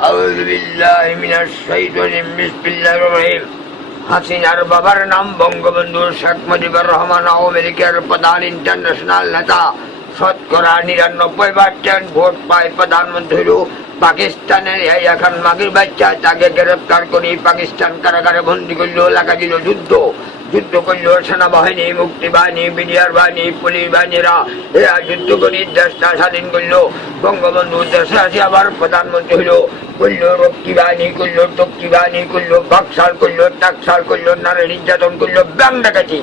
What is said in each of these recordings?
أعوذ بالله من الشيطان بسم الله الرحيم হাসিনার বাবার নাম বঙ্গবন্ধু শেখ মুজিবুর রহমান আওয়ামী লীগের প্রধান ইন্টারন্যাশনাল নেতা শতকরা নিরানব্বই পার্সেন্ট ভোট পায় প্রধানমন্ত্রী হলো পাকিস্তানের এই এখন মাগির বাচ্চা তাকে গ্রেফতার করে পাকিস্তান কারাগারে বন্দি করলো লাগা দিল যুদ্ধ যুদ্ধ করল সেনাবাহিনী মুক্তি বাহিনী, বিডিআর বাহিনী, পুলিশ বাহিনীরা এরা যুদ্ধ করে দেশটা স্বাধীন করল। বঙ্গবন্ধু দেশে আসে আবার প্রধানমন্ত্রী হলো। করল রক্ষী বাহিনী, করল টক্ষী বাহিনী, করল বাকশাল, করল টাকশাল করল নারী নির্যাতন, করল ব্যাং ডাকাতি।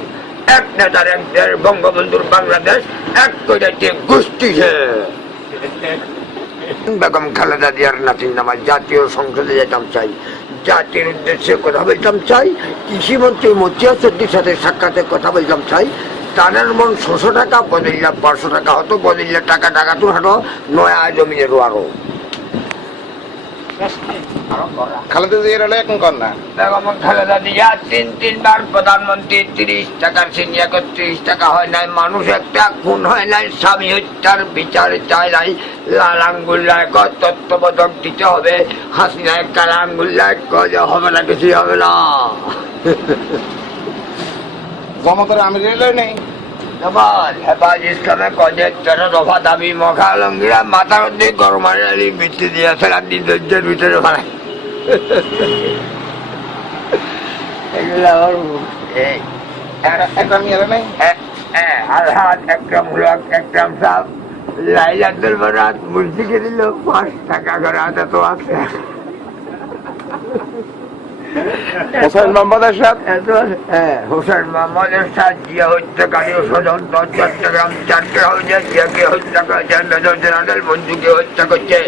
এক নেতার এক দেশ বঙ্গবন্ধুর বাংলাদেশ এক কইরাতে গোষ্ঠী বেগম খালেদা জিয়ার নাতির নামা জাতীয় সংসদে যেতাম চাই। জাতির উদ্দেশ্যে কথা বলতাম চাই, কৃষিমন্ত্রী মতিয়া চৌধুরীর সাথে সাক্ষাতে কথা বলতাম চাই। তাদের মন ছশো টাকা, বদলিয়া পাঁচশো টাকা হতো, বদলিয়া টাকা টাকা তো হাঁটো নয়া জমিনেরও আরও খালেদা জিয়ার হলে এখন কর না। বেগম খালেদা জিয়া তিন তিনবার প্রধানমন্ত্রী তিরিশ একত্রিশ টাকা হয় নাই। মানুষ একটা খুন হয় নাই স্বামী হত্যার বিচার চায় নাই। লাল আঙ্গুল্লায় ক তত্ত্ববোধক দিতে হবে। হাসিনায় কালা আঙ্গুল্লায় হবে না কিছুই হবে না। জমাতের আমি রেল নেই। এবার হেফাজ ইসলামে কজে তেরো দফা দাবি মখা লঙ্গিরা মাথার মধ্যে গরমারি আলি বৃত্তি ধৈর্যের ভিতরে এগুলো আমার আলহাদ একরাম একরাম বরাত দিল পাঁচ টাকা করে হাতে তো আছে। হোসেন মোহাম্মদ এরশাদ হ্যাঁ, হোসেন মোহাম্মদের সাথ জিয়া হত্যাকারী চট্টগ্রাম চারটে হচ্ছে জিয়াকে হত্যা করেছে মেজর জেনারেল মঞ্জুকে হত্যা করছে।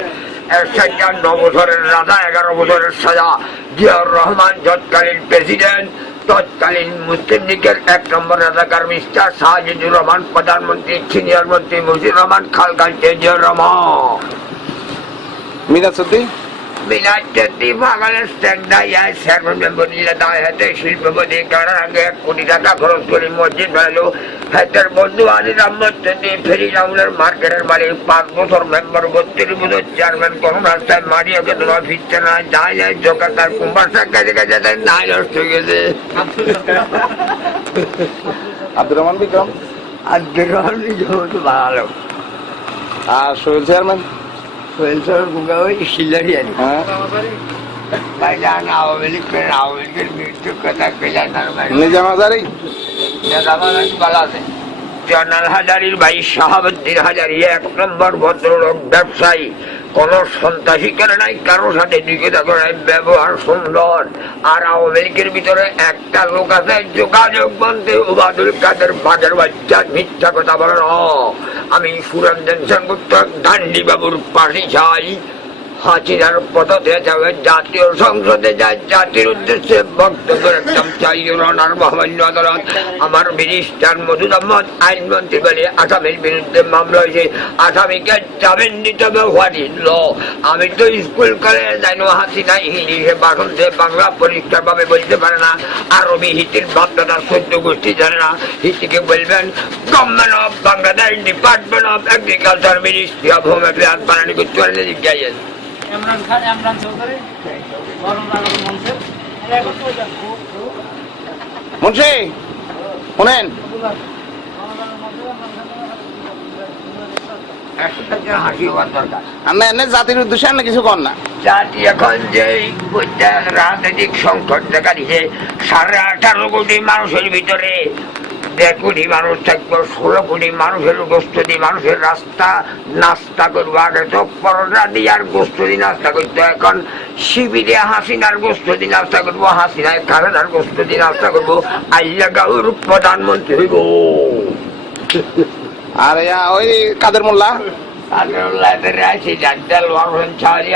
একষট্টি ন বছরের রাজা এগারো বছরের সাজা। জিয়াউর রহমান তৎকালীন প্রেসিডেন্ট তৎকালীন মুসলিম লীগের এক নম্বর রাজাকার মিস্টার শাহজিদুর রহমান প্রধানমন্ত্রী সিনিয়র মন্ত্রী মুজিবুর রহমান খালকান্তে জিয়াউর রহমান। মিনা মিনাজ্জতি বাঙালের স্ট্যান্ডাই আয় চেয়ারম্যান দায় হাতে শিল্পপতি করার আগে এক কোটি টাকা খরচ করে মসজিদ বানালো হাতের বন্ধু আলী রামচন্দ্রী ফেরি রাউলের মার্কেটের বাড়ি পাঁচ বছর মেম্বার বত্রিশ বছর চেয়ারম্যান কোন রাস্তায় মারিয়াকে তোমার ফিরছে না। যায় যায় জোকার তার কুম্ভার কাছে কাছে তাই নাই নষ্ট হয়ে গেছে। আব্দুর রহমান বিক্রম। দেখুন যেহেতু ভালো। আর সোহেল চেয়ারম্যান? সোহেল গুঙ্গা ওই ভাইজান আওয়ামী লীগ আওয়ামী লীগের কথা জনাল হাজারির ভাই শাহাবুদ্দিন হাজারি এক নম্বর ভদ্রলোক ব্যবসায়ী কোন সন্ত্রাসী করে নাই কারোর সাথে নিকেতা করে ব্যবহার সুন্দর আর আওয়ামী লীগের ভিতরে একটা লোক আছে যোগাযোগ মন্ত্রী উবাদুল কাদের বাঘের বাচ্চা মিথ্যা কথা বলে না আমি পুরান সেনগুপ্ত দান্ডি বাবুর পাশে চাই জাতীয় সংসদে যায়। জাতির উদ্দেশ্যে বক্তব্য রনার মহামান্য আদালত। আমার মিনিস্টার মজুদ আহমদ আইনমন্ত্রী বলে বিরুদ্ধে মামলা হয়েছে। আসামিকে জামিন দিতে হবে হোয়াট ইজ ল। আমি তো স্কুল, কলেজে যাই না হাসিনা, ইংলিশে ভাষণ দিয়ে বাংলা পরিষ্কার ভাবে বলতে পারে না। আরবি হিতির ভাবনাটা সদ্য গোষ্ঠী জানে না। হিতিকে বলবেন government of Bangladesh department of agriculture ministry of home affairs বানানি জিজ্ঞাসা ইমরান খান ইমরান চৌধুরী মুন্সি। শুনেন। এনে জাতির উদ্দেশ্যে আমরা কিছু কর না। জাতি এখন যে রাজনৈতিক সংকট দেখা দিছে সাড়ে আঠারো কোটি মানুষের ভিতরে দেড় কোটি মানুষ থাকব, ষোলো কোটি মানুষের গোস্ত দিয়ে মানুষের রাস্তা নাস্তা করব। আগে তো পরোটা দিয়ে আর গোস্ত নাস্তা করতো, এখন শিবিরে হাসিনার গোস্ত দিয়ে নাস্তা করব, হাসিনায় কারেনার গোস্ত নাস্তা করব। আল্লা গাউর প্রধানমন্ত্রী হইব। আর ওই কাদের মোল্লা?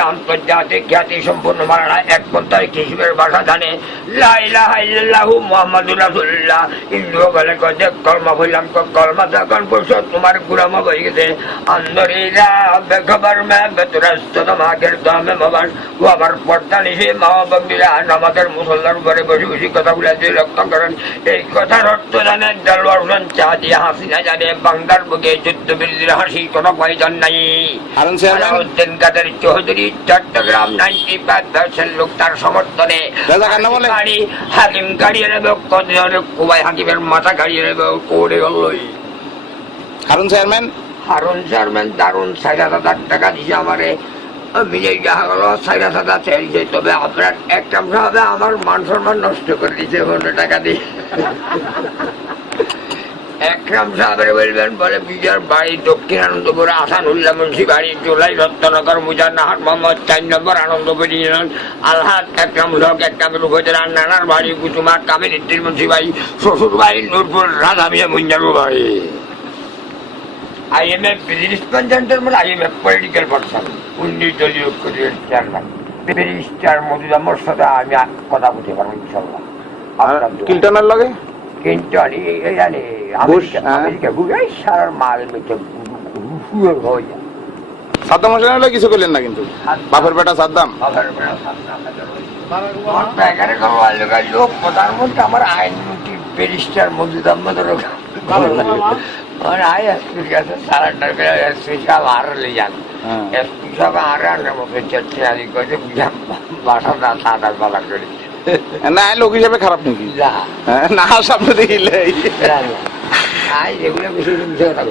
আন্তর্জাতিক খ্যাতি সম্পন্ন মারানা এক পন্থায় কিসিমের ভাষা জানে লা ইলাহা ইল্লাল্লাহু হিন্দু বলে কয়ে কলমা বললাম কলমা তখন পড়ছো তোমার গুলামা হয়ে গেছে আন্দরিরা বেখবর মে বেতুরাস্ত তোমাকের দমে মাবাস ও আবার পর্দা নিশে মা বন্দিরা নামাজের মুসল্লার উপরে বসে বসে কথা দিয়ে লক্ষ্য করেন এই কথার অর্থ জানে দেলোয়ার হোসেন দিয়ে হাসিনা জানে বাংলার বুকে যুদ্ধ বিরোধীর হাসি কোনো নাই। Harun chairman Kader Chowdhury Chittagong ninety five percent লোক তার সমর্থনে রাজা কান্না বলে? গাড়ি হাকিম গাড়িয়ে নেবে কতজন কুবাই হাকিমের মাথা গাড়িয়ে নেবে কোড়ে গল্লই। হারুন চেয়ারম্যান? হারুন চেয়ারম্যান দারুণ সাড়ে সাত হাজার টাকা দিছে আমারে। বিজয় গেল সাড়ে হাজার তবে আপনার একটা ভাবে আমার মান সম্মান নষ্ট করে দিচ্ছে টাকা দিয়ে। একরাম সাহেবের বলবেন বলে বিজয়ের বাড়ি দক্ষিণ আনন্দপুর আসানুল্লাহ মুন্সি বাড়ি চোলাই রত্ননগর মুজান্নাহাট মোহাম্মদ চার নম্বর আনন্দপুর ইউনিয়ন আলহাদ একরাম হক একরামের উপজেলা নানার বাড়ি কুচুমা কামির ইদ্দির মুন্সি বাড়ি শ্বশুর বাড়ি নূরপুর রাধা মিয়া মুঞ্জারু বাড়ি। I am a businessman gentleman, I am a political person. উনিশ দলীয় চেয়ারম্যান ব্যারিস্টার মধুদামর সাথে আমি কথা বলতে পারব ইনশাল্লাহ কিল্টনের লগে কিন্তু আমি এই জানি হ্যাঁ। সাদ্দাম কিছু করলেন না কিন্তু? বাপের বেটা সাদ্দাম? প্রধানমন্ত্রী আমার ব্যারিস্টার আই কাছে সারাটার এসপি সাহেব যান। এসপি সাহেব আদি করে বাসা না সাদার বালা করে না লোক হিসেবে খারাপ নাকি? যা হ্যাঁ, না সামনে দেখিলে। আই যেগুলো বেশি মিশে কথা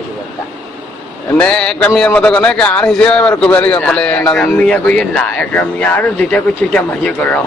নে একটা মেয়ের মতো কোনে আর হিসেবে এবার কবে বলে না মিয়া কইয়েন না একটা মিয়া আরও যেটা করছে এটা মাঝে করে